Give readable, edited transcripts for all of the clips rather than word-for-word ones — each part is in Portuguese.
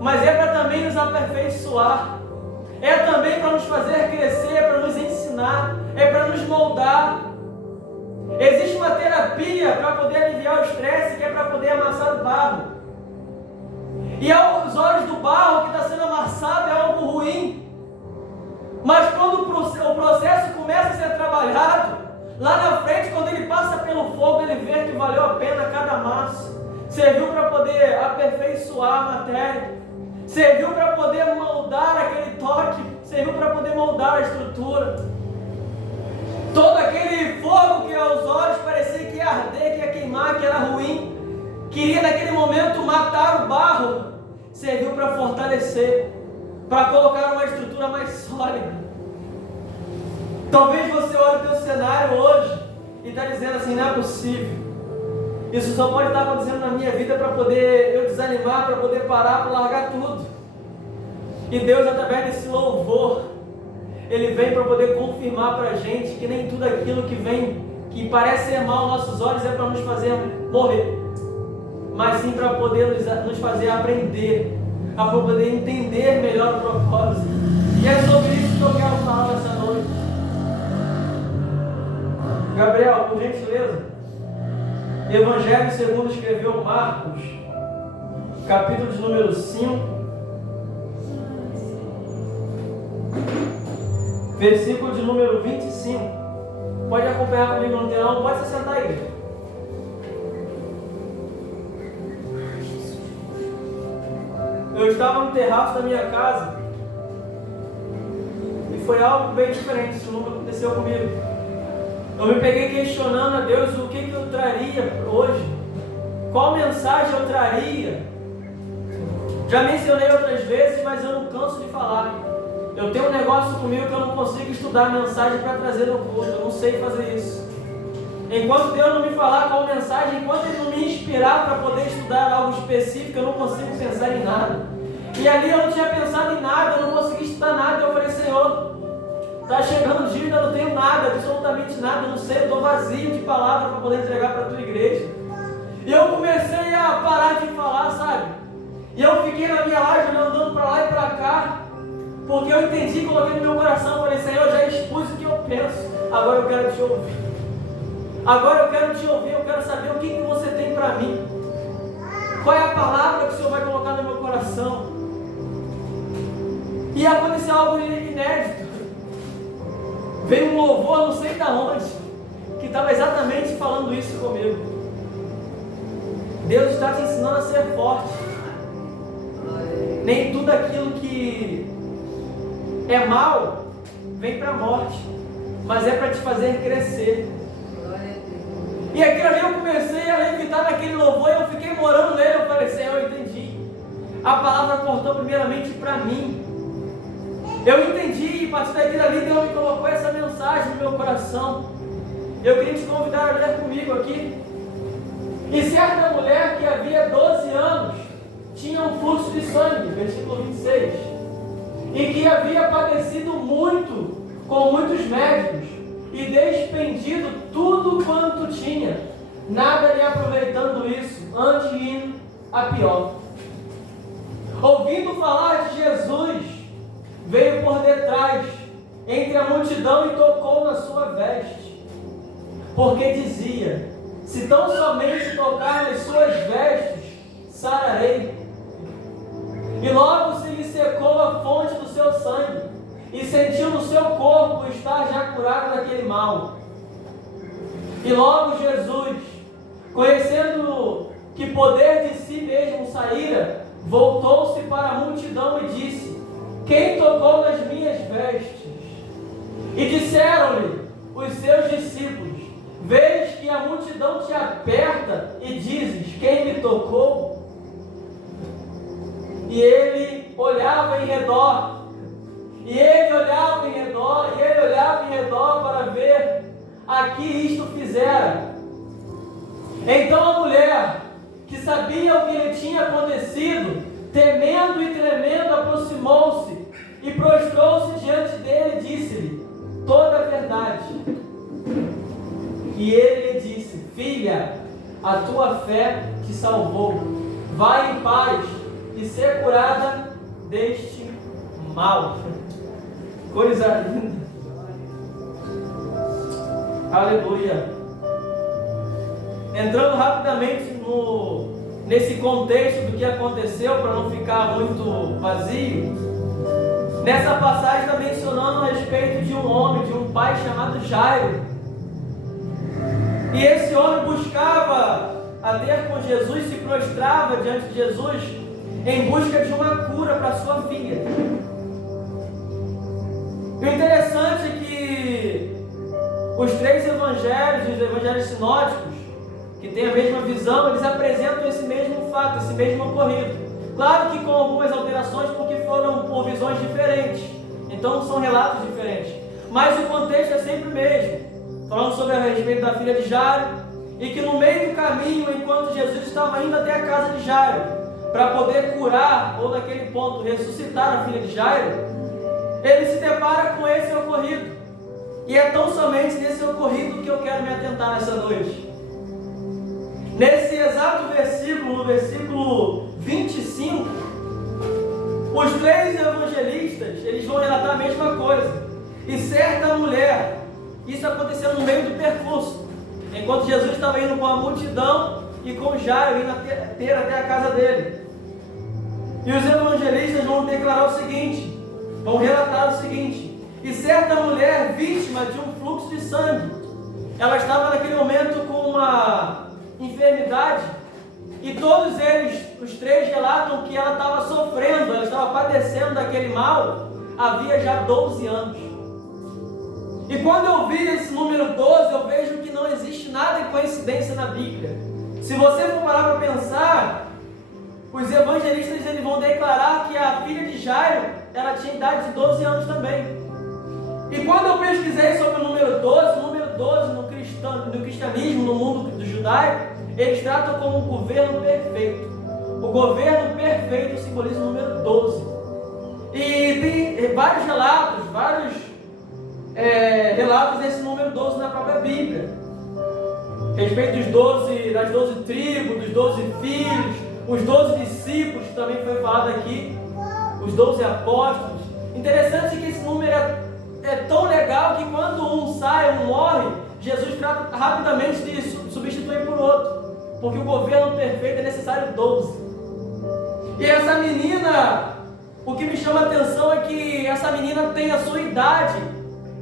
mas é para também nos aperfeiçoar, é também para nos fazer crescer, é para nos ensinar, é para nos moldar. Existe uma terapia para poder aliviar o estresse, que é para poder amassar o barro. E aos olhos do barro que está sendo amassado é algo ruim. Mas quando o processo começa a ser trabalhado, lá na frente, quando ele passa pelo fogo, ele vê que valeu a pena cada massa. Serviu para poder aperfeiçoar a matéria. Serviu para poder moldar aquele toque. Serviu para poder moldar a estrutura. Todo aquele fogo que aos olhos parecia que ia arder, que ia queimar, que era ruim, queria naquele momento matar o barro, serviu para fortalecer, para colocar uma estrutura mais sólida. Talvez você olhe o teu cenário hoje e está dizendo assim, não é possível. Isso só pode estar acontecendo na minha vida para poder eu desanimar, para poder parar, para largar tudo. E Deus, através desse louvor, Ele vem para poder confirmar para a gente que nem tudo aquilo que vem, que parece ser mal aos nossos olhos, é para nos fazer morrer, mas sim para poder nos fazer aprender, para poder entender melhor o propósito. E é sobre isso que eu quero falar nessa noite. Gabriel, por gentileza, Evangelho segundo escreveu Marcos, capítulo de número 5, versículo de número 25. Pode acompanhar comigo no telão, pode se sentar aí. Eu estava no terraço da minha casa e foi algo bem diferente, isso nunca aconteceu comigo. Eu me peguei questionando a Deus o que eu traria hoje, qual mensagem eu traria. Já mencionei outras vezes, mas eu não canso de falar. Eu tenho um negócio comigo que eu não consigo estudar a mensagem para trazer no culto, eu não sei fazer isso. Enquanto Deus não me falar qual mensagem, enquanto Ele não me inspirar para poder estudar algo específico, eu não consigo pensar em nada. E ali eu não tinha pensado em nada, eu não consegui estudar nada. Eu falei, Senhor, está chegando o dia, ainda não tenho nada, absolutamente nada, eu não sei, eu estou vazio de palavra para poder entregar para a tua igreja. E eu comecei a parar de falar, sabe? E eu fiquei na minha laje andando para lá e para cá, porque eu entendi, coloquei no meu coração, falei, Senhor, eu já expus o que eu penso, agora eu quero te ouvir. Agora eu quero te ouvir, eu quero saber o que você tem para mim. Qual é a palavra que o Senhor vai colocar no meu coração? E aconteceu algo inédito. Veio um louvor, não sei de onde, que estava exatamente falando isso comigo. Deus está te ensinando a ser forte. Nem tudo aquilo que é mal vem para a morte, mas é para te fazer crescer. E aquilo ali eu comecei a levitar naquele louvor e eu fiquei morando nele. Eu falei, Senhor, eu entendi. A palavra cortou primeiramente para mim. Eu entendi, e a partir daquilo ali Deus me colocou essa mensagem no meu coração. Eu queria te convidar a ler comigo aqui. E certa mulher que havia 12 anos tinha um fluxo de sangue, versículo 26, e que havia padecido muito com muitos médicos e despendido tudo quanto tinha, nada lhe aproveitando isso, antes indo a pior. Ouvindo falar de Jesus, veio por detrás, entre a multidão, e tocou na sua veste, porque dizia, se tão somente tocar nas suas vestes, sararei. E logo se lhe secou a fonte do seu sangue, e sentiu no seu corpo estar já curado daquele mal. E logo Jesus, conhecendo que poder de si mesmo saíra, voltou-se para a multidão e disse, quem tocou nas minhas vestes? E disseram-lhe os seus discípulos, vês que a multidão te aperta e dizes, quem me tocou? E ele olhava em redor, e ele olhava em redor para ver a que isto fizera. Então a mulher, que sabia o que lhe tinha acontecido, temendo e tremendo, aproximou-se e prostrou-se diante dele e disse-lhe toda a verdade. E ele lhe disse, filha, a tua fé te salvou, vai em paz e ser curada deste mal. Coisa linda. Aleluia. Entrando rapidamente nesse contexto do que aconteceu, para não ficar muito vazio, nessa passagem está mencionando a respeito de um homem, de um pai chamado Jairo. E esse homem buscava a ter com Jesus, se prostrava diante de Jesus em busca de uma cura para sua filha. E o interessante é que os três evangelhos, os evangelhos sinóticos, que têm a mesma visão, eles apresentam esse mesmo fato, esse mesmo ocorrido. Claro que com algumas alterações, porque foram por visões diferentes. Então são relatos diferentes. Mas o contexto é sempre o mesmo. Falando sobre a respeito da filha de Jairo, e que no meio do caminho, enquanto Jesus estava indo até a casa de Jairo, para poder curar, ou naquele ponto, ressuscitar a filha de Jairo, ele se depara com esse ocorrido. E é tão somente nesse ocorrido que eu quero me atentar nessa noite. Nesse exato versículo, no versículo 25, os três evangelistas, eles vão relatar a mesma coisa. E certa mulher, isso aconteceu no meio do percurso, enquanto Jesus estava indo com a multidão e com Jairo indo ter até a casa dele. E os evangelistas vão declarar o seguinte, vão relatar o seguinte: e certa mulher vítima de um fluxo de sangue, ela estava naquele momento com uma enfermidade, e todos eles, os três, relatam que ela estava sofrendo, ela estava padecendo daquele mal havia já 12 anos. E quando eu vi esse número 12, eu vejo que não existe nada de coincidência na Bíblia. Se você for parar para pensar, os evangelistas eles vão declarar que a filha de Jairo, ela tinha idade de 12 anos também. E quando eu pesquisei sobre o número 12 no cristianismo, no mundo do judaico, eles tratam como um governo perfeito. O governo perfeito simboliza o número 12. E tem vários relatos, relatos desse número 12 na própria Bíblia. A respeito das 12 tribos, dos 12 filhos, os 12 discípulos, que também foi falado aqui, os 12 apóstolos. Interessante que esse número é tão legal que quando um sai, um morre, Jesus trata rapidamente de substituir por outro. Porque o governo perfeito é necessário 12. E essa menina, o que me chama a atenção é que essa menina tem a sua idade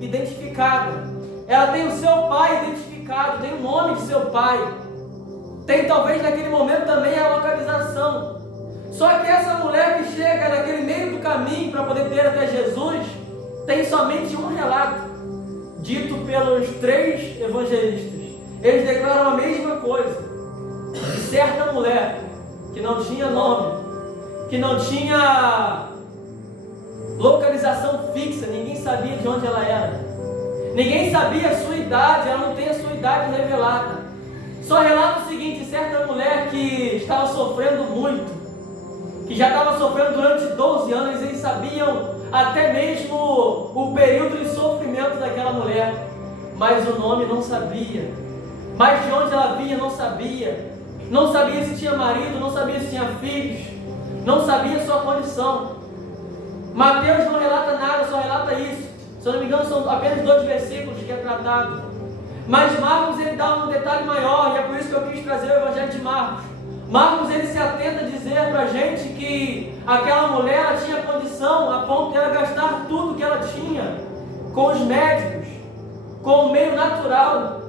identificada. Ela tem o seu pai identificado, tem o nome de seu pai. Tem talvez naquele momento também a localização. Só que essa mulher que chega naquele meio do caminho para poder ter até Jesus, tem somente um relato, dito pelos três evangelistas. Eles declaram a mesma coisa. De certa mulher, que não tinha nome, que não tinha localização fixa, ninguém sabia de onde ela era. Ninguém sabia a sua idade, ela não tem a sua idade revelada. Só relata o seguinte: certa mulher que estava sofrendo muito, que já estava sofrendo durante 12 anos, eles sabiam até mesmo o período de sofrimento daquela mulher, mas o nome não sabia, mas de onde ela vinha não sabia, não sabia se tinha marido, não sabia se tinha filhos, não sabia sua condição. Mateus não relata nada, só relata isso. Se eu não me engano, são apenas 2 versículos que é tratado. Mas Marcos ele dá um detalhe maior, e é por isso que eu quis trazer o Evangelho de Marcos. Marcos ele se atenta a dizer para a gente que aquela mulher ela tinha condição a ponto de ela gastar tudo que ela tinha com os médicos, com o meio natural.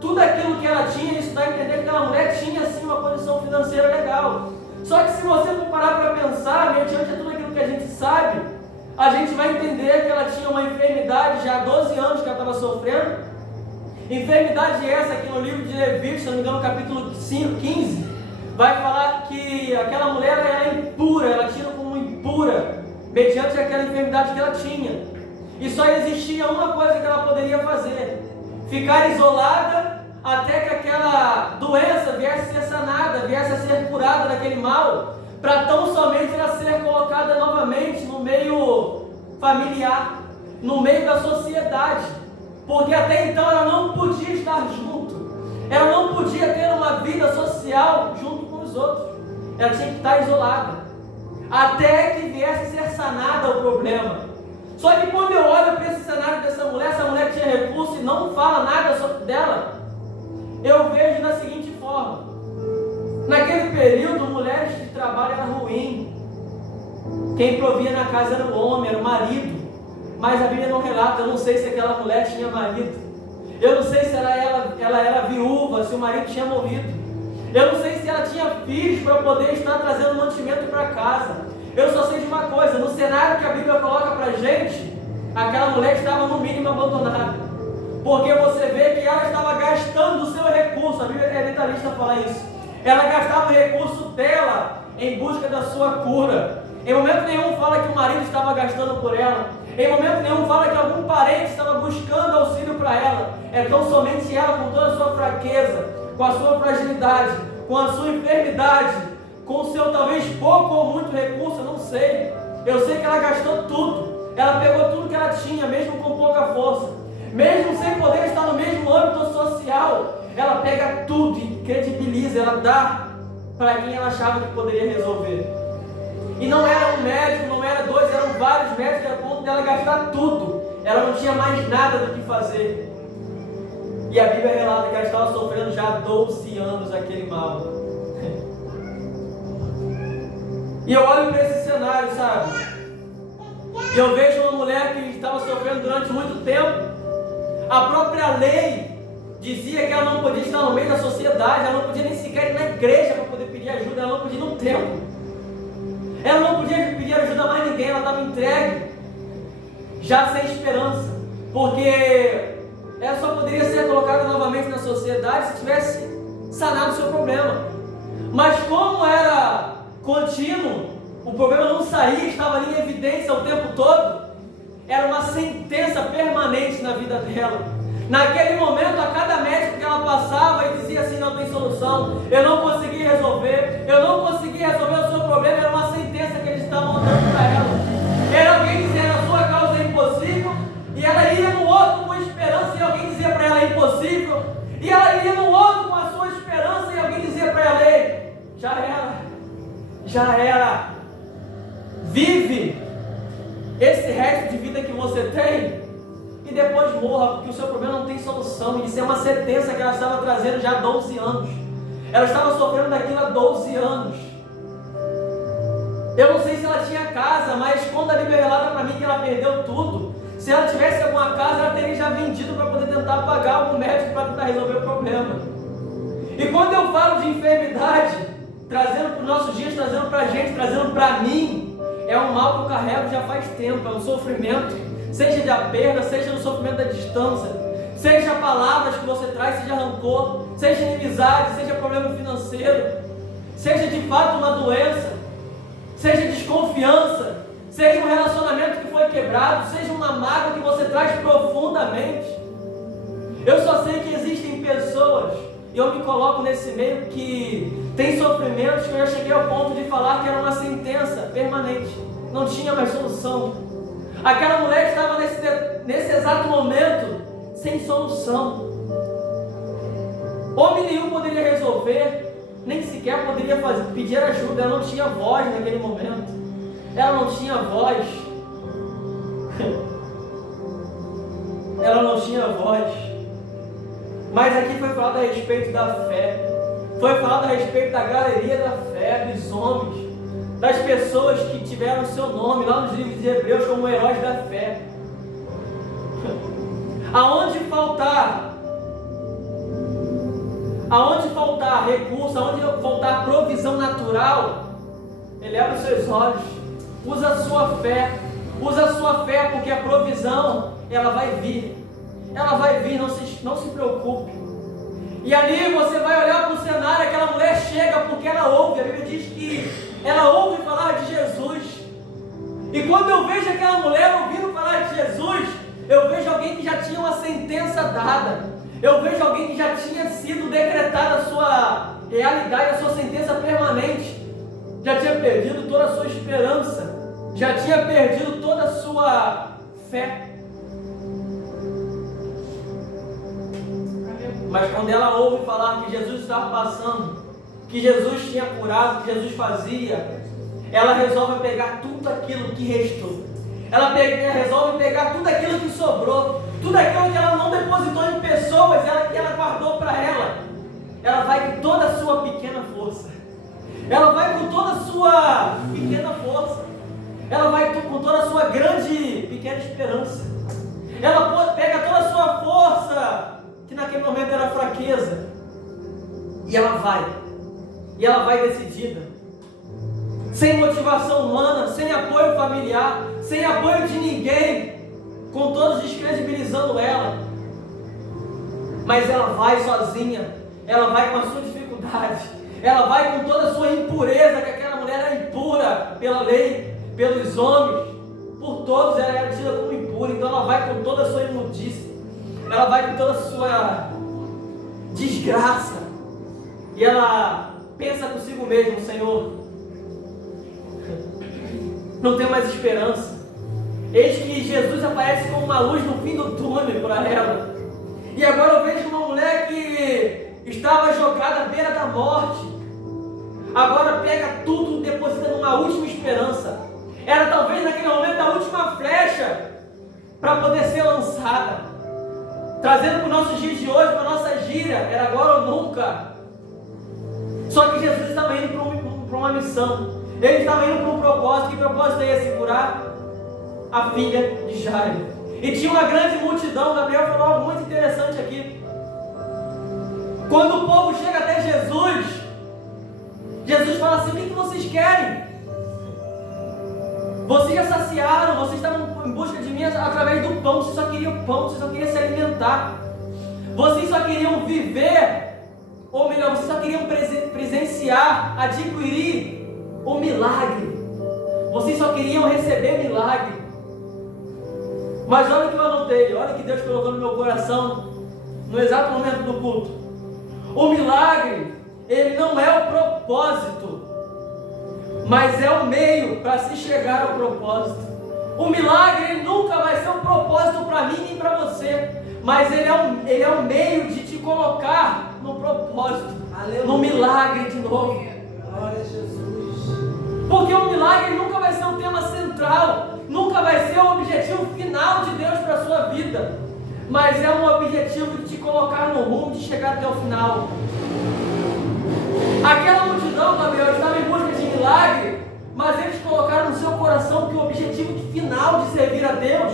Tudo aquilo que ela tinha, isso dá a entender que aquela mulher tinha sim uma condição financeira legal. Só que se você for parar para pensar, mediante tudo aquilo que a gente sabe, a gente vai entender que ela tinha uma enfermidade já há 12 anos que ela estava sofrendo. Enfermidade essa que no livro de Levítico, se não me engano, no capítulo 15, vai falar que aquela mulher era impura, ela tinha como impura, mediante aquela enfermidade que ela tinha. E só existia uma coisa que ela poderia fazer: ficar isolada até que aquela doença viesse a ser sanada, viesse a ser curada daquele mal, para tão somente ela ser colocada novamente no meio familiar, no meio da sociedade, porque até então ela não podia estar junto, ela não podia ter uma vida social junto com os outros, ela tinha que estar isolada. até que viesse a ser sanada o problema. Só que quando eu olho para esse cenário dessa mulher, essa mulher tinha recurso e não fala nada sobre dela, eu vejo da seguinte forma: naquele período, mulheres de trabalho era ruim. Quem provia na casa era o homem, era o marido. Mas a Bíblia não relata, eu não sei se aquela mulher tinha marido. Eu não sei se ela era viúva, se o marido tinha morrido. Eu não sei se ela tinha filhos para poder estar trazendo mantimento para casa. Eu só sei de uma coisa: no cenário que a Bíblia coloca para a gente, aquela mulher estava no mínimo abandonada. Porque você vê que ela estava gastando o seu recurso. A Bíblia é detalhista falar isso. Ela gastava o recurso dela em busca da sua cura. Em momento nenhum fala que o marido estava gastando por ela. Em momento nenhum fala que algum parente estava buscando auxílio para ela. É tão somente ela, com toda a sua fraqueza, com a sua fragilidade, com a sua enfermidade, com o seu talvez pouco ou muito recurso, eu não sei. Eu sei que ela gastou tudo. Ela pegou tudo que ela tinha, mesmo com pouca força. Mesmo sem poder estar no mesmo âmbito social, ela pega tudo e credibiliza, ela dá para quem ela achava que poderia resolver. E não era um médico, não era dois, eram vários médicos, era ponto dela gastar tudo. Ela não tinha mais nada do que fazer. E a Bíblia relata que ela estava sofrendo já há 12 anos aquele mal. E eu olho para esse cenário, sabe? E eu vejo uma mulher que estava sofrendo durante muito tempo. A própria lei dizia que ela não podia estar no meio da sociedade, ela não podia nem sequer ir na igreja para poder pedir ajuda, ela não podia ir no templo. Ela não podia pedir ajuda a mais ninguém, ela estava entregue, já sem esperança, porque ela só poderia ser colocada novamente na sociedade se tivesse sanado o seu problema. Mas como era contínuo, o problema não saía, estava ali em evidência o tempo todo, era uma sentença permanente na vida dela. Naquele momento, a cada médico que ela passava e dizia assim: não tem solução, eu não consegui resolver o seu problema, era uma sentença que eles estavam dando para ela. Era alguém dizendo: a sua causa é impossível, e ela ia no outro com esperança e alguém dizia para ela: é impossível, e ela ia no outro com a sua esperança e alguém dizia para ela: ei, já era, vive esse resto de vida que você tem e depois morra, porque o seu problema não tem solução. Isso é uma sentença que ela estava trazendo já há 12 anos. Ela estava sofrendo daquilo há 12 anos. Eu não sei se ela tinha casa, mas quando a Bíblia relata para mim que ela perdeu tudo, se ela tivesse alguma casa, ela teria já vendido para poder tentar pagar algum médico para tentar resolver o problema. E quando eu falo de enfermidade, trazendo para os nossos dias, trazendo para a gente, trazendo para mim, é um mal que eu carrego já faz tempo, é um sofrimento. Seja da perda, seja do sofrimento da distância, seja palavras que você traz, seja rancor, seja inimizade, seja problema financeiro, seja de fato uma doença, seja desconfiança, seja um relacionamento que foi quebrado, seja uma mágoa que você traz profundamente. Eu só sei que existem pessoas, e eu me coloco nesse meio, que tem sofrimentos que eu já cheguei ao ponto de falar que era uma sentença permanente, não tinha mais solução. Aquela mulher estava nesse exato momento sem solução. Homem nenhum poderia resolver, nem sequer poderia pedir ajuda. Ela não tinha voz naquele momento. Ela não tinha voz. Ela não tinha voz. Mas aqui foi falado a respeito da fé. Foi falado a respeito da galeria da fé, dos homens, das pessoas que tiveram seu nome lá nos livros de Hebreus como heróis da fé. Aonde faltar recurso, aonde faltar provisão natural, eleva os seus olhos, usa a sua fé, porque a provisão, ela vai vir, não se preocupe. E ali você vai olhar para o cenário, aquela mulher chega porque ela ouve, a Bíblia diz que ela ouve falar de Jesus. E quando eu vejo aquela mulher ouvindo falar de Jesus, eu vejo alguém que já tinha uma sentença dada. Eu vejo alguém que já tinha sido decretada a sua realidade, a sua sentença permanente. Já tinha perdido toda a sua esperança. Já tinha perdido toda a sua fé. Mas quando ela ouve falar que Jesus estava passando, que Jesus tinha curado, que Jesus fazia, ela resolve pegar tudo aquilo que restou. Ela resolve pegar tudo aquilo que sobrou, tudo aquilo que ela não depositou em pessoas, que ela guardou para ela. Ela vai com toda a sua pequena força. Ela vai com toda a sua pequena força. Ela vai com toda a sua pequena esperança. Ela pega toda a sua força, que naquele momento era fraqueza, e ela vai. E ela vai decidida. Sem motivação humana, sem apoio familiar, sem apoio de ninguém, com todos descredibilizando ela. Mas ela vai sozinha, ela vai com a sua dificuldade, ela vai com toda a sua impureza, que aquela mulher era impura pela lei, pelos homens, por todos ela era tida como impura. Então ela vai com toda a sua imundícia, ela vai com toda a sua desgraça, e ela pensa consigo mesmo: Senhor, não tem mais esperança. Eis que Jesus aparece como uma luz no fim do túnel para ela. E agora eu vejo uma mulher que estava jogada à beira da morte. Agora pega tudo e deposita numa última esperança. Era talvez naquele momento a última flecha para poder ser lançada. Trazendo para os nossos dias de hoje, para a nossa gíria, era agora ou nunca. Só que Jesus estava indo para uma missão. Ele estava indo para um propósito. Que propósito é esse? Curar a filha de Jairo. E tinha uma grande multidão. Gabriel falou algo muito interessante aqui. Quando o povo chega até Jesus, Jesus fala assim: o que vocês querem? Vocês já saciaram, vocês estavam em busca de mim através do pão. Vocês só queriam pão, vocês só queriam se alimentar. Vocês só queriam viver, ou melhor, vocês só queriam presenciar, adquirir o milagre. Vocês só queriam receber milagre. Mas olha o que eu anotei, olha o que Deus colocou no meu coração no exato momento do culto. O milagre, ele não é o propósito, mas é o meio para se chegar ao propósito. O milagre, ele nunca vai ser um propósito para mim nem para você, mas ele é o meio de te colocar no propósito. Aleluia. No milagre de novo. Glória a Jesus. Porque o milagre nunca vai ser o tema central, nunca vai ser o objetivo final de Deus para a sua vida, mas é um objetivo de te colocar no rumo, de chegar até o final. Aquela multidão, Gabriel, estava em busca de milagre, mas eles colocaram no seu coração que o objetivo final de servir a Deus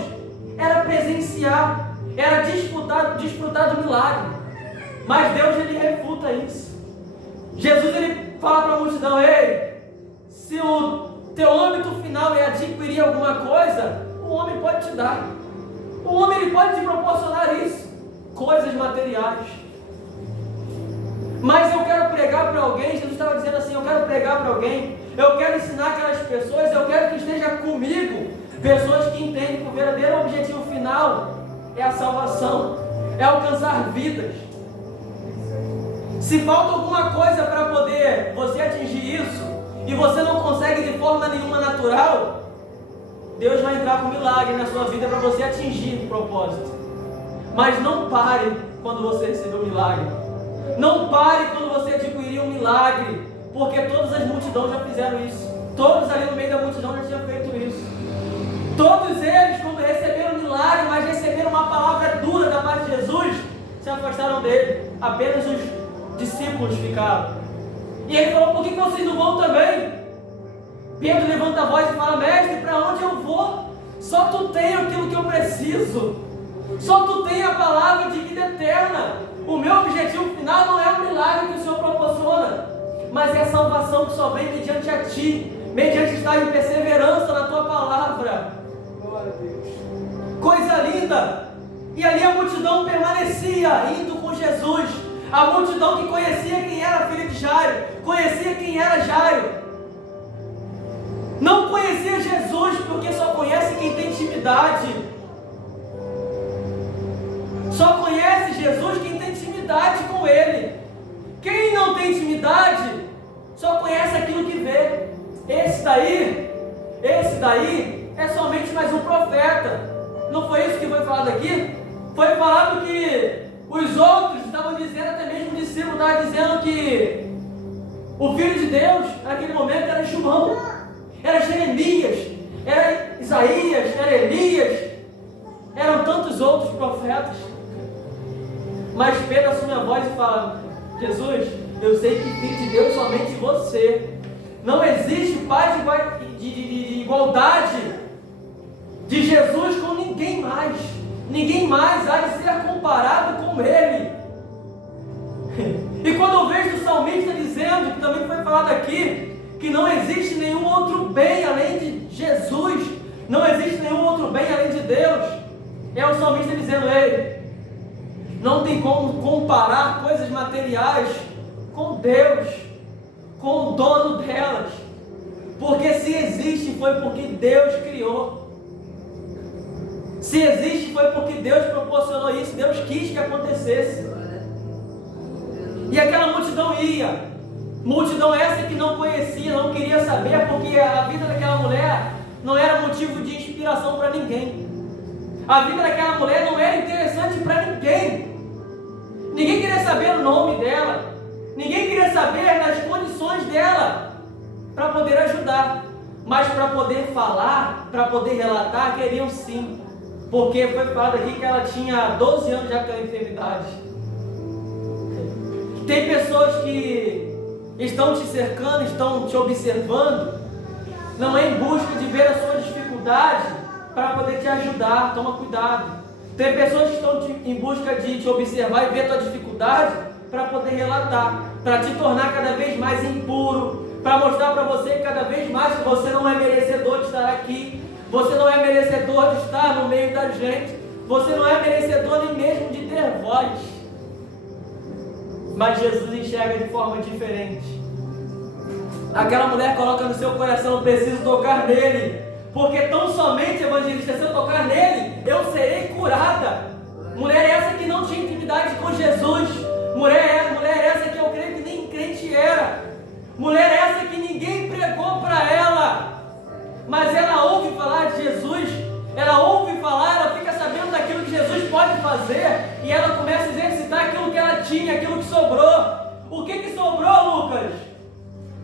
era presenciar, era desfrutar do milagre. Mas Deus, ele refuta isso. Jesus, ele fala para a multidão: ei, se o teu âmbito final é adquirir alguma coisa, o homem pode te dar. O homem, ele pode te proporcionar isso, coisas materiais. Mas eu quero pregar para alguém. Jesus estava dizendo assim: eu quero pregar para alguém, eu quero ensinar aquelas pessoas, eu quero que esteja comigo pessoas que entendem que o verdadeiro objetivo final é a salvação, é alcançar vidas. Se falta alguma coisa para poder você atingir isso, e você não consegue de forma nenhuma natural, Deus vai entrar com milagre na sua vida para você atingir o propósito. Mas não pare quando você receber o milagre. Não pare quando você adquirir um milagre, porque todas as multidões já fizeram isso. Todos ali no meio da multidão já tinham feito isso. Todos eles, quando receberam o milagre, mas receberam uma palavra dura da parte de Jesus, se afastaram dele. Apenas os discípulos ficaram. E ele falou: por que vocês não vão também? Pedro levanta a voz e fala: mestre, para onde eu vou? Só tu tem aquilo que eu preciso. Só tu tem a palavra de vida eterna. O meu objetivo final não é o milagre que o Senhor proporciona, mas é a salvação que só vem mediante a ti, mediante estar em perseverança na tua palavra. Glória a Deus. Coisa linda. E ali a multidão permanecia indo com Jesus. A multidão que conhecia quem era a filha de Jairo, conhecia quem era Jairo. Não conhecia Jesus, porque só conhece quem tem intimidade. Só conhece Jesus quem tem intimidade com Ele. Quem não tem intimidade, só conhece aquilo que vê. Esse daí é somente mais um profeta. Não foi isso que foi falado aqui? Foi falado que os outros estavam dizendo, até mesmo o discípulo estava dizendo que o Filho de Deus, naquele momento, era João. era Jeremias, era Isaías, era Elias, eram tantos outros profetas. Mas Pedro assume a voz e fala: Jesus, eu sei que filho de Deus somente você. Não existe paz de igualdade de Jesus com ninguém mais. Ninguém mais há de ser comparado com Ele. E quando eu vejo o salmista dizendo, que também foi falado aqui, que não existe nenhum outro bem além de Jesus, não existe nenhum outro bem além de Deus, é o salmista dizendo: ei, não tem como comparar coisas materiais com Deus, com o dono delas, porque se existe foi porque Deus criou. Se existe foi porque Deus proporcionou isso, Deus quis que acontecesse. E aquela multidão ia, multidão essa que não conhecia, não queria saber, porque a vida daquela mulher não era motivo de inspiração para ninguém. A vida daquela mulher não era interessante para ninguém. Ninguém queria saber o nome dela, ninguém queria saber das condições dela para poder ajudar, mas para poder falar, para poder relatar, queriam sim, porque foi falado aqui que ela tinha 12 anos já com a enfermidade. Tem pessoas que estão te cercando, estão te observando, não é em busca de ver a sua dificuldade para poder te ajudar. Toma cuidado. Tem pessoas que estão em busca de te observar e ver a tua dificuldade para poder relatar, para te tornar cada vez mais impuro, para mostrar para você cada vez mais que você não é merecedor de estar aqui, você não é merecedor de estar no meio da gente, você não é merecedor nem mesmo de ter voz. Mas Jesus enxerga de forma diferente. Aquela mulher coloca no seu coração: eu preciso tocar nele, porque tão somente, evangelista, se eu tocar nele, eu serei curada. Mulher essa que não tinha intimidade com Jesus, mulher essa que eu creio que nem crente era, mulher essa que ninguém pregou para ela, mas ela ouve falar de Jesus, ela ouve falar, ela fica sabendo daquilo que Jesus pode fazer, e ela começa a exercitar aquilo que ela tinha, aquilo que sobrou. O que sobrou, Lucas?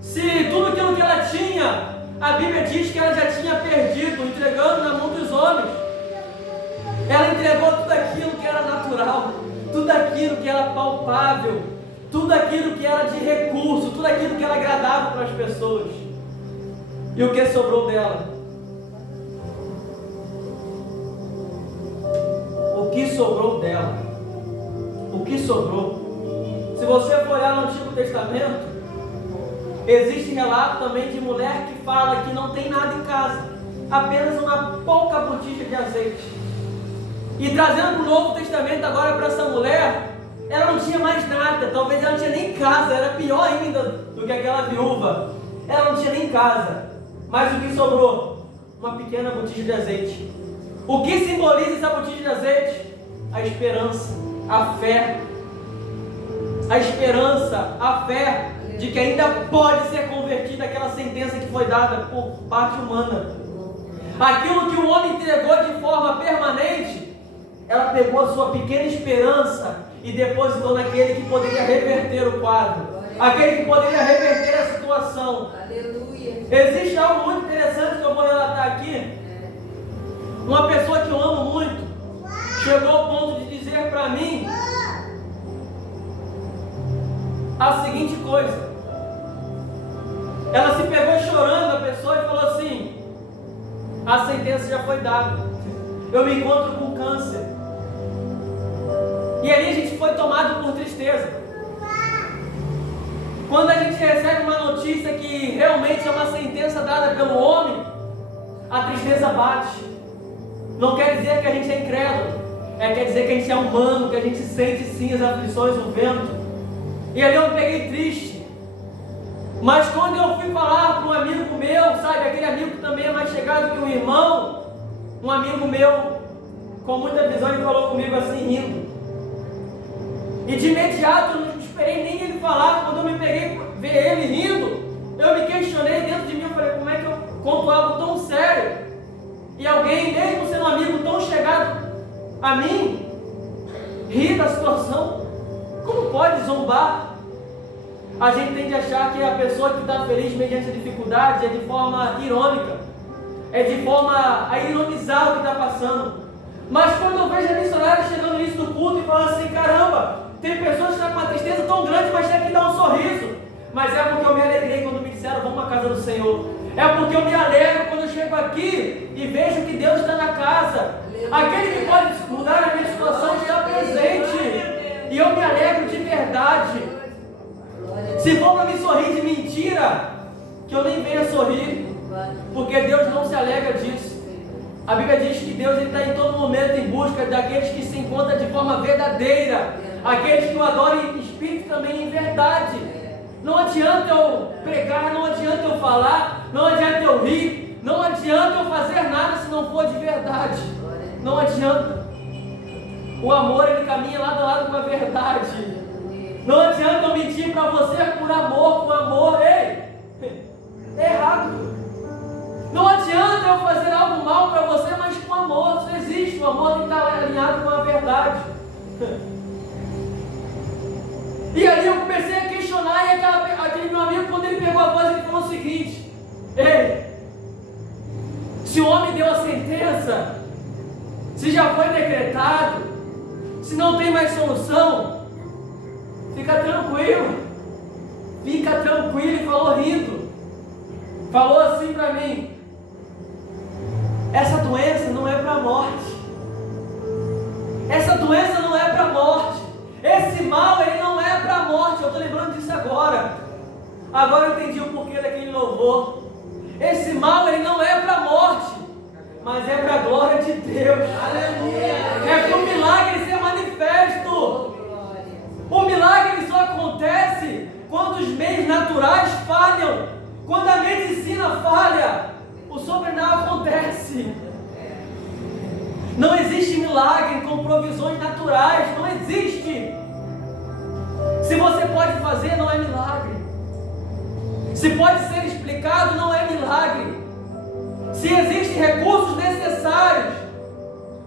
Se tudo aquilo que ela tinha, a Bíblia diz que ela já tinha perdido, entregando na mão dos homens. Ela entregou tudo aquilo que era natural, tudo aquilo que era palpável, tudo aquilo que era de recurso, tudo aquilo que era agradável para as pessoas. E o que sobrou dela? O que sobrou dela? O que sobrou? Se você for olhar no Antigo Testamento, existe relato também de mulher que fala que não tem nada em casa, apenas uma pouca botija de azeite. E trazendo para o Novo Testamento agora para essa mulher, ela não tinha mais nada, talvez ela não tinha nem casa, era pior ainda do que aquela viúva. Ela não tinha nem casa, mas o que sobrou? Uma pequena botija de azeite. O que simboliza essa botija de azeite? A esperança, a fé. A esperança, a fé de que ainda pode ser convertida aquela sentença que foi dada por parte humana. Aquilo que o homem entregou de forma permanente, ela pegou a sua pequena esperança e depositou naquele que poderia reverter o quadro, aquele que poderia reverter a situação. Aleluia. Existe algo muito interessante que eu vou relatar aqui. Uma pessoa que eu amo muito chegou ao ponto de dizer para mim a seguinte coisa. Ela se pegou chorando, a pessoa, e falou assim: a sentença já foi dada, eu me encontro com câncer. E ali a gente foi tomado por tristeza. Quando a gente recebe uma notícia que realmente é uma sentença dada pelo homem, a tristeza bate. Não quer dizer que a gente é incrédulo, quer dizer que a gente é humano, que a gente sente sim as aflições, o vento. E ali eu me peguei triste. Mas quando eu fui falar para um amigo meu, sabe, aquele amigo que também é mais chegado que um irmão, um amigo meu, com muita visão, ele falou comigo assim, rindo. E de imediato, eu não esperei nem ele falar. Quando eu me peguei ver ele rindo, eu me questionei dentro de mim, eu falei: como é que eu conto algo tão sério? E alguém, mesmo sendo um amigo tão chegado a mim, ri da situação? Como pode zombar? a gente tende a achar que a pessoa que está feliz mediante a dificuldade é de forma irônica, é de forma a ironizar o que está passando. Mas quando eu vejo a missionária chegando no início do culto e falando assim, caramba, tem pessoas que estão com uma tristeza tão grande, mas tem que dar um sorriso. Mas é porque eu me alegrei quando me disseram, vamos à casa do Senhor. É porque eu me alegro quando eu chego aqui e vejo que Deus está na casa. Aquele que pode mudar a minha situação está presente. E eu me alegro de verdade. Se for para me sorrir de mentira, que eu nem venha sorrir, porque Deus não se alegra disso. A Bíblia diz que Deus está em todo momento em busca daqueles que se encontram de forma verdadeira, aqueles que o adoram em espírito também em verdade. Não adianta eu pregar, não adianta eu falar, não adianta eu rir, não adianta eu fazer nada se não for de verdade. Não adianta. O amor, ele caminha lado a lado com a verdade. Não adianta eu mentir para você por amor, com amor. Ei, é errado. Não adianta eu fazer algo mal para você, mas com amor. Isso existe. O amor tem que estar alinhado com a verdade. E ali eu comecei a questionar, e aquele meu amigo, quando ele pegou a voz, ele falou o seguinte: ei, se o homem deu a sentença, se já foi decretado, se não tem mais solução, fica tranquilo. Fica tranquilo. E falou rindo. Falou assim para mim: essa doença não é para a morte. Essa doença não é para a morte. Esse mal, ele não é para a morte. Eu estou lembrando disso agora. Agora eu entendi o porquê daquele louvor. Esse mal, ele não é para a morte, mas é para a glória de Deus. Aleluia. É para o milagre ser manifesto. O milagre, ele só acontece quando os meios naturais falham. Quando a medicina falha, o sobrenatural acontece. Não existe milagre com provisões naturais. Não existe. Se você pode fazer, não é milagre. Se pode ser explicado, não é milagre. Se existem recursos necessários,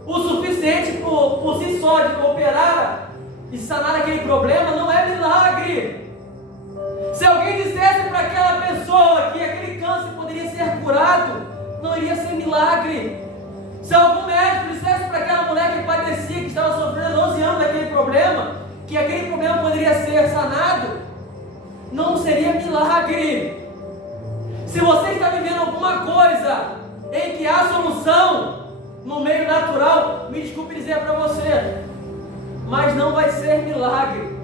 o suficiente por si só de operar e sanar aquele problema, não é milagre. Se alguém dissesse para aquela pessoa que aquele câncer poderia ser curado, não iria ser milagre. Se algum médico dissesse para aquela mulher que padecia, que estava sofrendo 11 anos daquele problema, que aquele problema poderia ser sanado, não seria milagre. Se você está vivendo alguma coisa em que há solução no meio natural, me desculpe dizer para você, mas não vai ser milagre.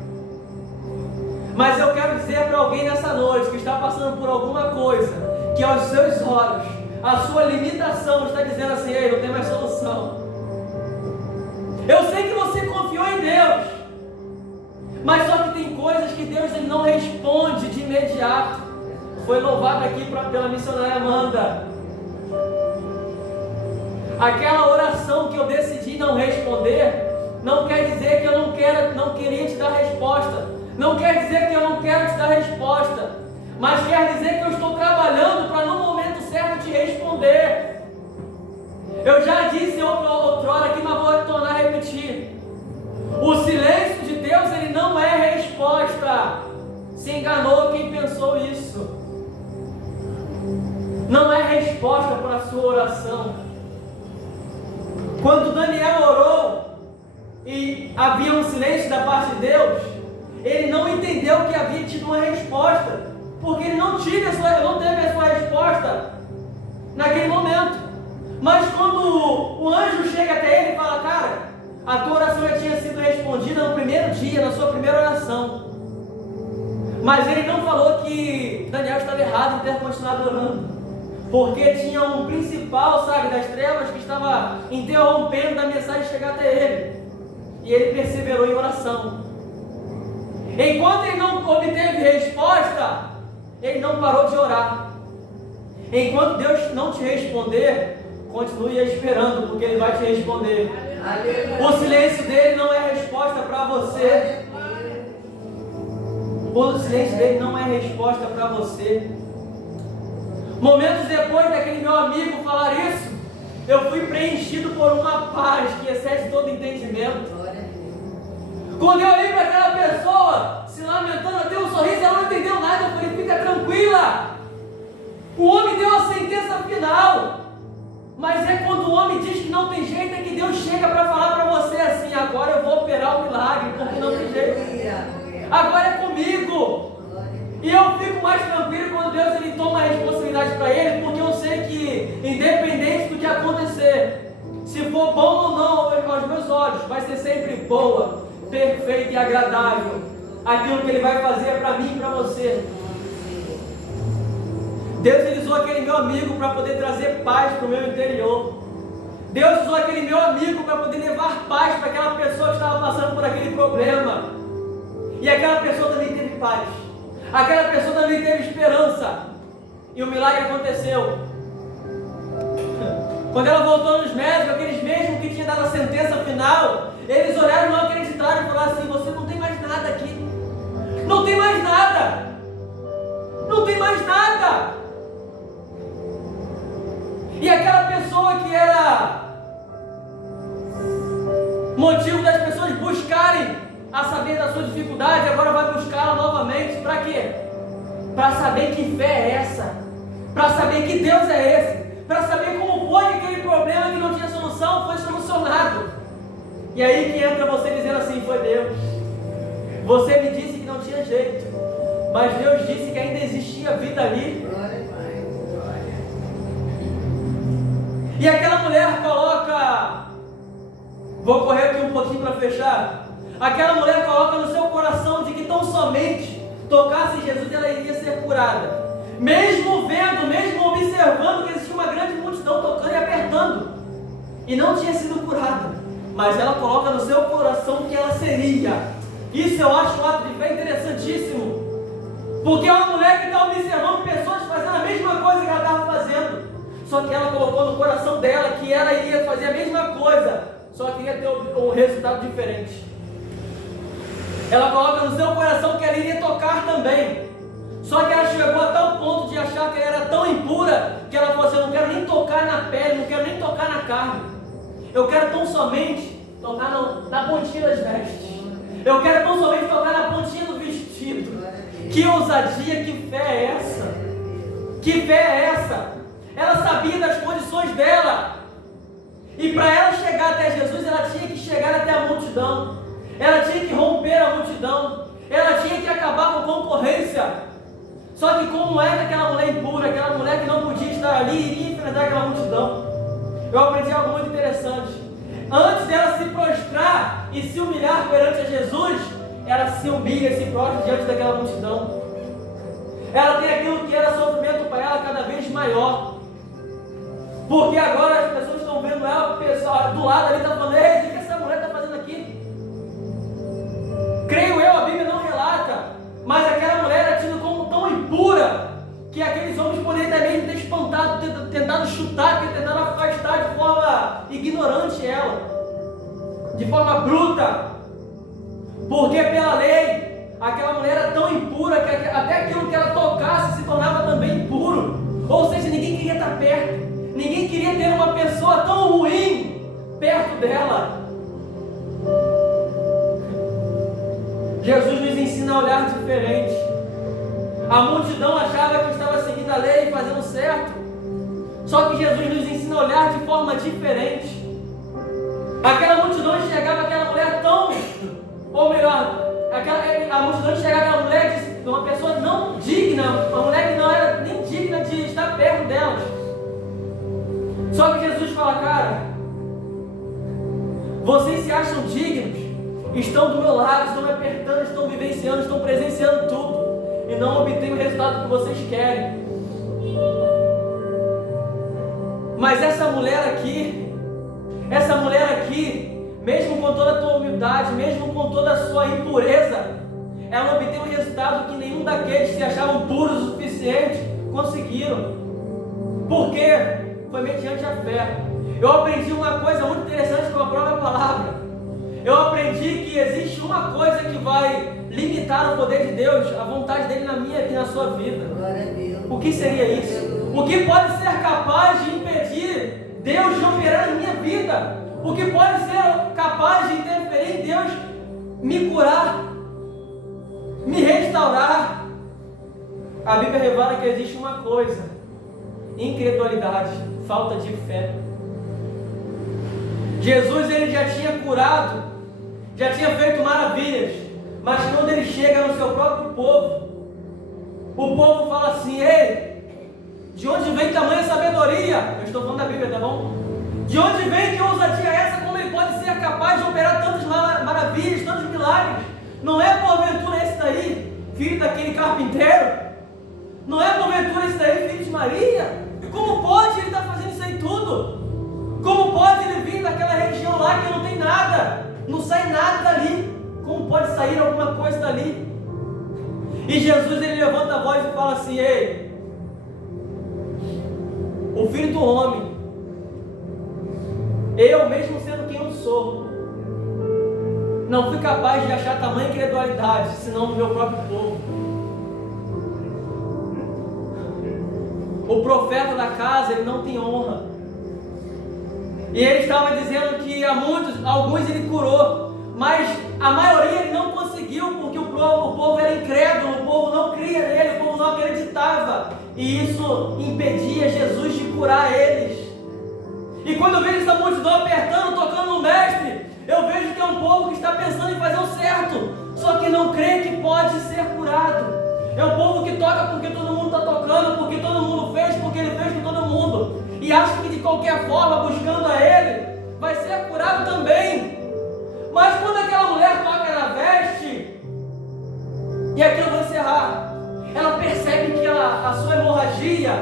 Mas eu quero dizer para alguém nessa noite que está passando por alguma coisa, que aos seus olhos, a sua limitação está dizendo assim: ei, não tem mais solução. Eu sei que você confiou em Deus, mas só que tem coisas que Deus, ele não responde de imediato. Foi louvado aqui pela missionária Amanda. Aquela oração que eu decidi não responder, não quer dizer que eu não queria te dar resposta. Não quer dizer que eu não quero te dar resposta, mas quer dizer que eu estou trabalhando para no momento certo te responder. Eu já disse outrora aqui, mas vou tornar a repetir. O silêncio de Deus, ele não é resposta. Se enganou quem pensou isso. Não é resposta para a sua oração. Quando Daniel orou e havia um silêncio da parte de Deus, ele não entendeu que havia tido uma resposta, porque ele não teve a sua resposta naquele momento. Mas quando o anjo chega até ele e fala: cara, a tua oração já tinha sido respondida no primeiro dia, na sua primeira oração. Mas ele não falou que Daniel estava errado em ter continuado orando, porque tinha um principal, das trevas, que estava interrompendo a mensagem chegar até ele. E ele perseverou em oração. Enquanto ele não obteve resposta, ele não parou de orar. Enquanto Deus não te responder, continue esperando, porque Ele vai te responder. Aleluia. O silêncio dele não é resposta para você. O silêncio dele não é resposta para você. Momentos depois daquele meu amigo falar isso, eu fui preenchido por uma paz que excede todo entendimento. Quando eu olhei para aquela pessoa, se lamentando, deu um sorriso, ela não entendeu nada. Eu falei, fica tranquila. O homem deu a sentença final. Mas é quando o homem diz que não tem jeito, é que Deus chega para falar para você assim, agora eu vou operar o milagre, porque não tem jeito. Agora é comigo. E eu fico mais tranquilo quando Deus ele toma a responsabilidade para ele, porque eu sei que, independente do que acontecer, se for bom ou não aos meus olhos, vai ser sempre boa, perfeita e agradável. Aquilo que ele vai fazer para mim e para você. Deus ele usou aquele meu amigo para poder trazer paz para o meu interior. Deus usou aquele meu amigo para poder levar paz para aquela pessoa que estava passando por aquele problema. E aquela pessoa também teve paz. Aquela pessoa também teve esperança. E o milagre aconteceu. Quando ela voltou nos médicos, aqueles mesmos que tinham dado a sentença final, eles olharam e não acreditaram e falaram assim, você não tem mais nada aqui. Não tem mais nada. Não tem mais nada. E aquela pessoa que era motivo das pessoas buscarem a saber da sua dificuldade, agora vai buscá-la novamente. Para quê? Para saber que fé é essa. Para saber que Deus é esse. Para saber como foi que aquele problema que não tinha solução foi solucionado. E aí que entra você dizendo assim, foi Deus. Você me disse que não tinha jeito, mas Deus disse que ainda existia vida ali. E aquela mulher coloca, vou correr aqui um pouquinho para fechar. Aquela mulher coloca no seu coração de que tão somente tocasse em Jesus ela iria ser curada. Mesmo vendo, mesmo observando que existia uma grande multidão tocando e apertando. E não tinha sido curada. Mas ela coloca no seu coração que ela seria. Isso eu acho um ato de fé interessantíssimo. Porque é uma mulher que está observando pessoas fazendo a mesma coisa que ela estava fazendo. Só que ela colocou no coração dela que ela iria fazer a mesma coisa, só que ia ter um resultado diferente. Ela coloca no seu coração que ela iria tocar também. Só que ela chegou a tal ponto de achar que ela era tão impura, que ela falou assim, eu não quero nem tocar na pele, não quero nem tocar na carne. Eu quero tão somente tocar na pontinha das vestes. Eu quero tão somente tocar na pontinha do vestido. Que ousadia, que fé é essa? Que fé é essa? Ela sabia das condições dela. E para ela chegar até Jesus, ela tinha que chegar até a multidão. Ela tinha que romper a multidão. Ela tinha que acabar com a concorrência. Só que como era aquela mulher impura, aquela mulher que não podia estar ali, iria enfrentar aquela multidão. Eu aprendi algo muito interessante. Antes dela se prostrar e se humilhar perante a Jesus, ela se humilha e se prostra diante daquela multidão. Ela tem aquilo que era sofrimento para ela cada vez maior. Porque agora as pessoas estão vendo ela, o pessoal do lado ali está falando, ei, o que essa mulher está fazendo aqui? Creio eu, a Bíblia não relata, mas aquela mulher era tida como tão impura, que aqueles homens poderiam até mesmo ter espantado, tentado chutar, tentado afastar de forma ignorante ela, de forma bruta, porque pela lei, aquela mulher era tão impura, que até aquilo que ela tocasse se tornava também impuro, ou seja, ninguém queria estar perto. Ninguém queria ter uma pessoa tão ruim perto dela. Jesus nos ensina a olhar diferente. A multidão achava que estava seguindo a lei e fazendo certo. Só que Jesus nos ensina a olhar de forma diferente. Aquela multidão enxergava aquela mulher tão, ou melhor, a multidão enxergava aquela mulher de uma pessoa não digna, uma mulher que não era nem digna de estar perto dela. Só que Jesus fala, cara, vocês se acham dignos, estão do meu lado, estão me apertando, estão vivenciando, estão presenciando tudo, e não obtêm o resultado que vocês querem. Mas essa mulher aqui, mesmo com toda a tua humildade, mesmo com toda a sua impureza, ela obteve um resultado que nenhum daqueles que se achavam puros o suficiente conseguiram. Por quê? Foi mediante a fé. Eu aprendi uma coisa muito interessante com a própria palavra. Eu aprendi que existe uma coisa que vai limitar o poder de Deus, a vontade dele na minha e na sua vida. O que seria isso? O que pode ser capaz de impedir Deus de operar na minha vida? O que pode ser capaz de interferir em Deus me curar, me restaurar. A Bíblia revela que existe uma coisa: incredulidade, falta de fé. Jesus, ele já tinha curado, já tinha feito maravilhas, mas quando ele chega no seu próprio povo, o povo fala assim: ei, de onde vem tamanha sabedoria? Eu estou falando da Bíblia, tá bom? De onde vem que ousadia é essa? Como ele pode ser capaz de operar tantas maravilhas, tantos milagres? Não é porventura esse daí, filho daquele carpinteiro? Não é porventura esse daí, filho de Maria? Como pode ele estar fazendo isso aí tudo? Como pode ele vir daquela região lá que não tem nada? Não sai nada dali. Como pode sair alguma coisa dali? E Jesus, ele levanta a voz e fala assim: ei, o Filho do Homem, eu mesmo sendo quem eu sou, não fui capaz de achar tamanha incredulidade, senão no meu próprio povo. O profeta da casa, ele não tem honra. E ele estava dizendo que alguns ele curou, mas a maioria ele não conseguiu, porque o povo era incrédulo, o povo não cria nele, o povo não acreditava. E isso impedia Jesus de curar eles. E quando eu vejo essa multidão apertando, tocando no mestre, eu vejo que é um povo que está pensando em fazer o certo, só que não crê que pode ser curado. É um povo que toca porque todo mundo está tocando, porque todo mundo fez, porque ele fez com todo mundo. E acha que de qualquer forma, buscando a ele, vai ser curado também. Mas quando aquela mulher toca na veste, e aqui eu vou encerrar, ela percebe que a sua hemorragia,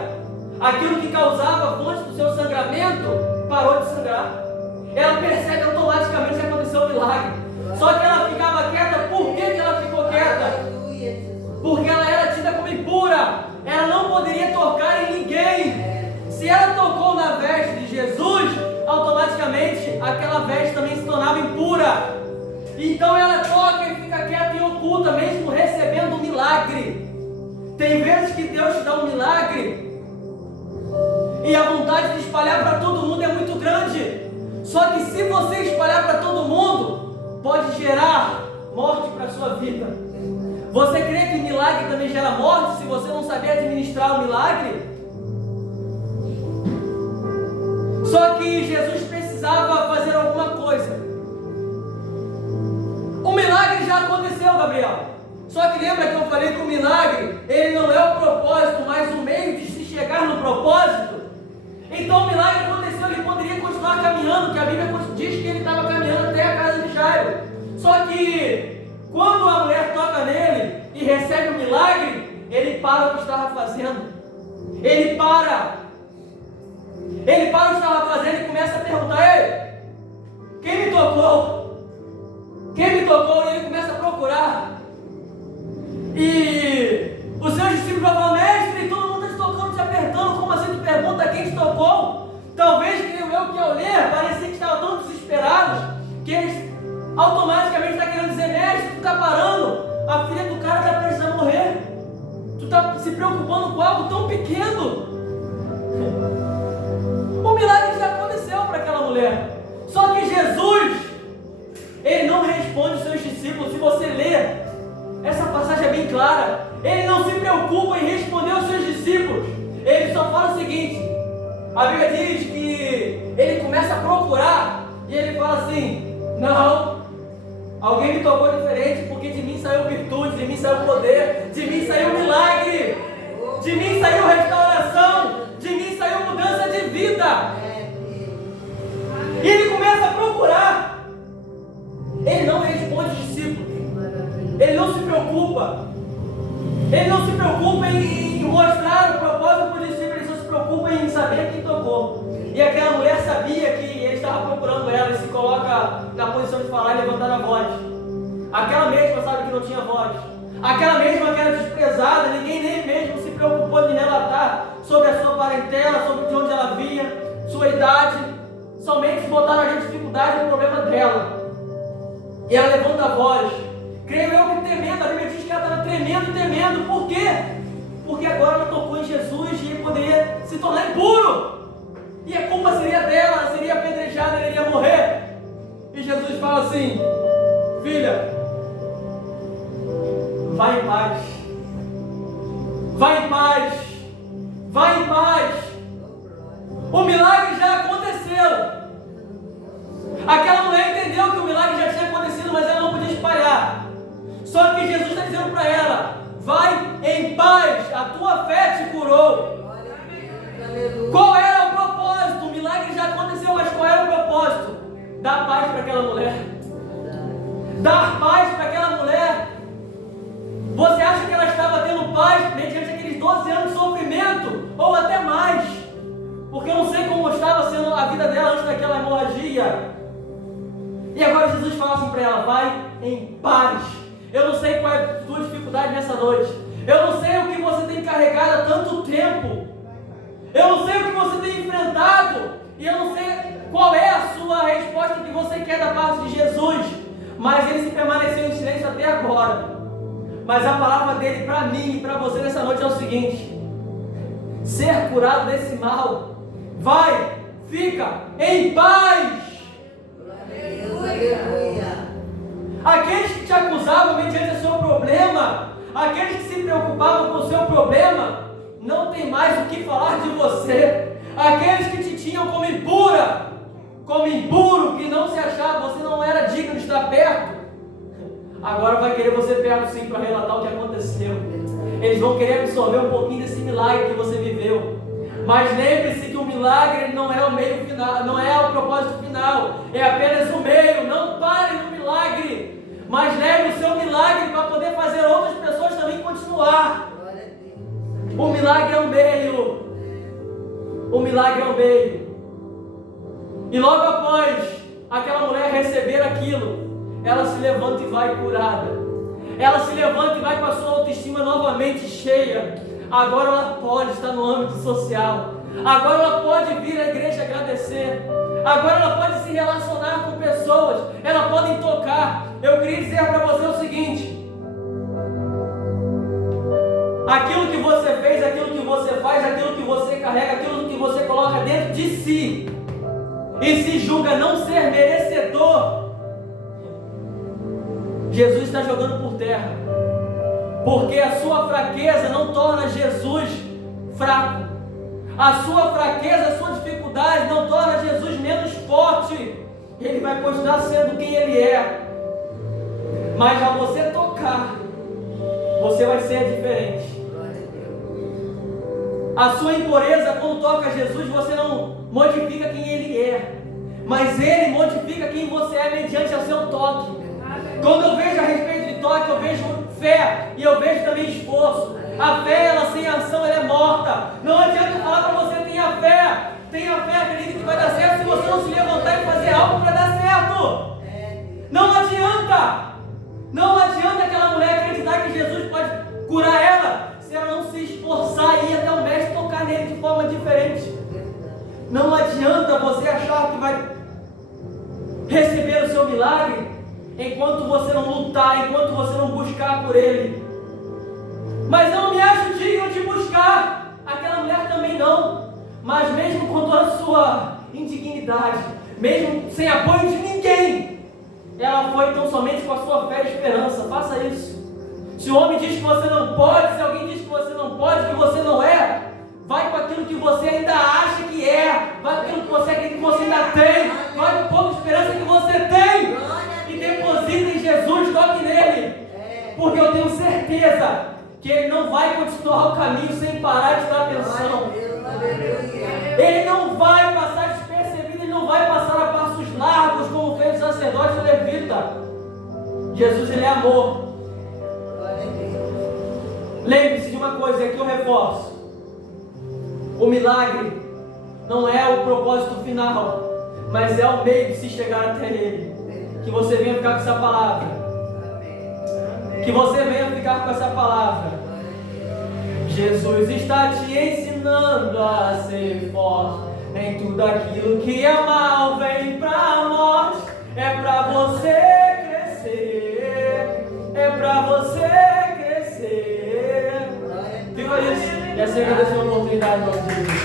aquilo que causava a fonte do seu sangramento, parou de sangrar. Ela percebe automaticamente que aconteceu um milagre. Só que ela ficava quieta. Por que ela ficou quieta? Porque ela era tida como impura. Ela não poderia tocar em ninguém. Se ela tocou na veste de Jesus, automaticamente aquela veste também se tornava impura. Então ela toca e fica quieta e oculta, mesmo recebendo um milagre. Tem vezes que Deus te dá um milagre e a vontade de espalhar para todo mundo é muito grande. Só que se você espalhar para todo mundo, pode gerar morte para a sua vida. Você crê que milagre também gera morte se você não saber administrar o milagre? Só que Jesus precisava fazer alguma coisa. O milagre já aconteceu, Gabriel. Só que lembra que eu falei que o milagre, ele não é o propósito, mas o meio de se chegar no propósito? Então o milagre aconteceu, ele poderia continuar caminhando, que a Bíblia diz que ele estava caminhando até a casa de Jairo. Só que quando a mulher toca nele e recebe o milagre, ele para o que estava fazendo. Ele para o que estava fazendo e começa a perguntar: ei, quem me tocou? Quem me tocou? E ele começa a procurar. E os seus discípulos vão falar: mestre, todo mundo está te tocando, te apertando, como assim tu pergunta quem te tocou? Talvez que eu que ao ler, parecia que estavam tão desesperados, que eles automaticamente estão querendo dizer: mestre, tu está parando, a filha do cara está prestes a morrer, tu está se preocupando com algo tão pequeno. O milagre já aconteceu para aquela mulher. Só que Jesus, ele não responde os seus discípulos. Se você ler, essa passagem é bem clara. Ele não se preocupa em responder aos seus discípulos. Ele só fala o seguinte: a Bíblia diz que ele começa a procurar e ele fala assim: não, alguém me tocou diferente, porque de mim saiu virtude, de mim saiu poder, de mim saiu milagre, de mim saiu restauração, de mim saiu mudança de vida. E ele começa a procurar. Ele não responde os discípulos. Ele não se preocupa. Ele não se preocupa em mostrar o propósito para os discípulos. Ele só se preocupa em saber quem tocou. E aquela mulher sabia que ele estava procurando ela e se coloca na posição de falar e levantar a voz. Aquela mesma sabe que não tinha voz. Aquela mesma que era desprezada, ninguém nem mesmo se preocupou de relatar sobre a sua parentela, sobre de onde ela vinha, sua idade. Somente botaram ali a dificuldade e o problema dela. E ela levanta a voz. Creio eu que tremendo, a Bíblia diz que ela estava tremendo. Por quê? Porque agora ela tocou em Jesus e ele poderia se tornar impuro. E a culpa seria dela, ela seria apedrejada, ela iria morrer. E Jesus fala assim: filha, Vai em paz. Vai em paz. Vai em paz. O milagre já aconteceu. Aquela mulher entendeu que o milagre já tinha acontecido, mas ela não podia espalhar. Só que Jesus está dizendo para ela: vai em paz, a tua fé te curou. Qual era o propósito? O milagre já aconteceu, mas qual era o propósito? Dar paz para aquela mulher. Dar paz para aquela mulher. Você acha que ela estava tendo paz mediante aqueles 12 anos de sofrimento? Ou até mais? Porque eu não sei como estava sendo a vida dela antes daquela hemorragia. E agora Jesus fala assim para ela: vai em paz. Eu não sei qual é a tua dificuldade nessa noite. Eu não sei o que você tem carregado há tanto tempo. Eu não sei o que você tem enfrentado. E eu não sei qual é a sua resposta que você quer da parte de Jesus. Mas ele se permaneceu em silêncio até agora. Mas a palavra dele para mim e para você nessa noite é o seguinte: ser curado desse mal. Vai, fica em paz. Aqueles que te acusavam mediante o seu problema, aqueles que se preocupavam com o seu problema, não tem mais o que falar de você. Aqueles que te tinham como impura, como impuro, que não se achava, você não era digno de estar perto, agora vai querer você perto sim para relatar o que aconteceu. Eles vão querer absorver um pouquinho desse milagre que você viveu. Mas lembre-se que o milagre não é o meio final, não é o propósito final, é apenas o meio. Não pare no milagre, mas leve o seu milagre para poder fazer outras pessoas também continuar. O milagre é o meio. O milagre é o meio. E logo após aquela mulher receber aquilo, ela se levanta e vai curada. Ela se levanta e vai com a sua autoestima novamente cheia. Agora ela pode estar no âmbito social. Agora ela pode vir à igreja agradecer. Agora ela pode se relacionar com pessoas. Elas podem tocar. Eu queria dizer para você o seguinte: aquilo que você fez, aquilo que você faz, aquilo que você carrega, aquilo que você coloca dentro de si e se julga não ser merecedor, Jesus está jogando por terra. Porque a sua fraqueza não torna Jesus fraco. A sua fraqueza, a sua dificuldade não torna Jesus menos forte. Ele vai continuar sendo quem Ele é. Mas ao você tocar, você vai ser diferente. A sua impureza, quando toca Jesus, você não modifica quem Ele é, mas Ele modifica quem você é mediante o seu toque. Quando eu vejo a respeito de toque, eu vejo fé e eu vejo também esforço. A fé, ela sem ação, ela é morta. Não adianta falar para você: tenha fé, acredite que vai dar certo, se você não se levantar e fazer algo para dar certo. Não adianta. Não adianta aquela mulher acreditar que Jesus pode curar ela se ela não se esforçar e ir até o mestre tocar nele de forma diferente. Não adianta você achar que vai receber o seu milagre enquanto você não lutar, enquanto você não buscar por ele. Mas eu não me acho digno de buscar. Aquela mulher também não. Mas mesmo com toda a sua indignidade, mesmo sem apoio de ninguém, ela foi tão somente com a sua fé e esperança. Faça isso. Se o homem diz que você não pode, se alguém diz que você não pode, que você não é, vai com aquilo que você ainda acha que é, vai com aquilo que você acredita que você ainda tem, vai com o pouco de esperança que você tem e deposita em Jesus, toque nele, porque eu tenho certeza que ele não vai continuar o caminho sem parar de dar atenção. Ele não vai passar despercebido, ele não vai passar a passos largos como fez o sacerdote e o levita. Jesus, ele é amor. Lembre-se de uma coisa, aqui eu reforço: o milagre não é o propósito final, mas é o meio de se chegar até ele. Que você venha ficar com essa palavra. Que você venha ficar com essa palavra. Jesus está te ensinando a ser forte. Nem tudo aquilo que é mal vem pra morte. É pra você crescer. É pra você crescer. Fica isso. E assim agradecer a oportunidade, meu Deus.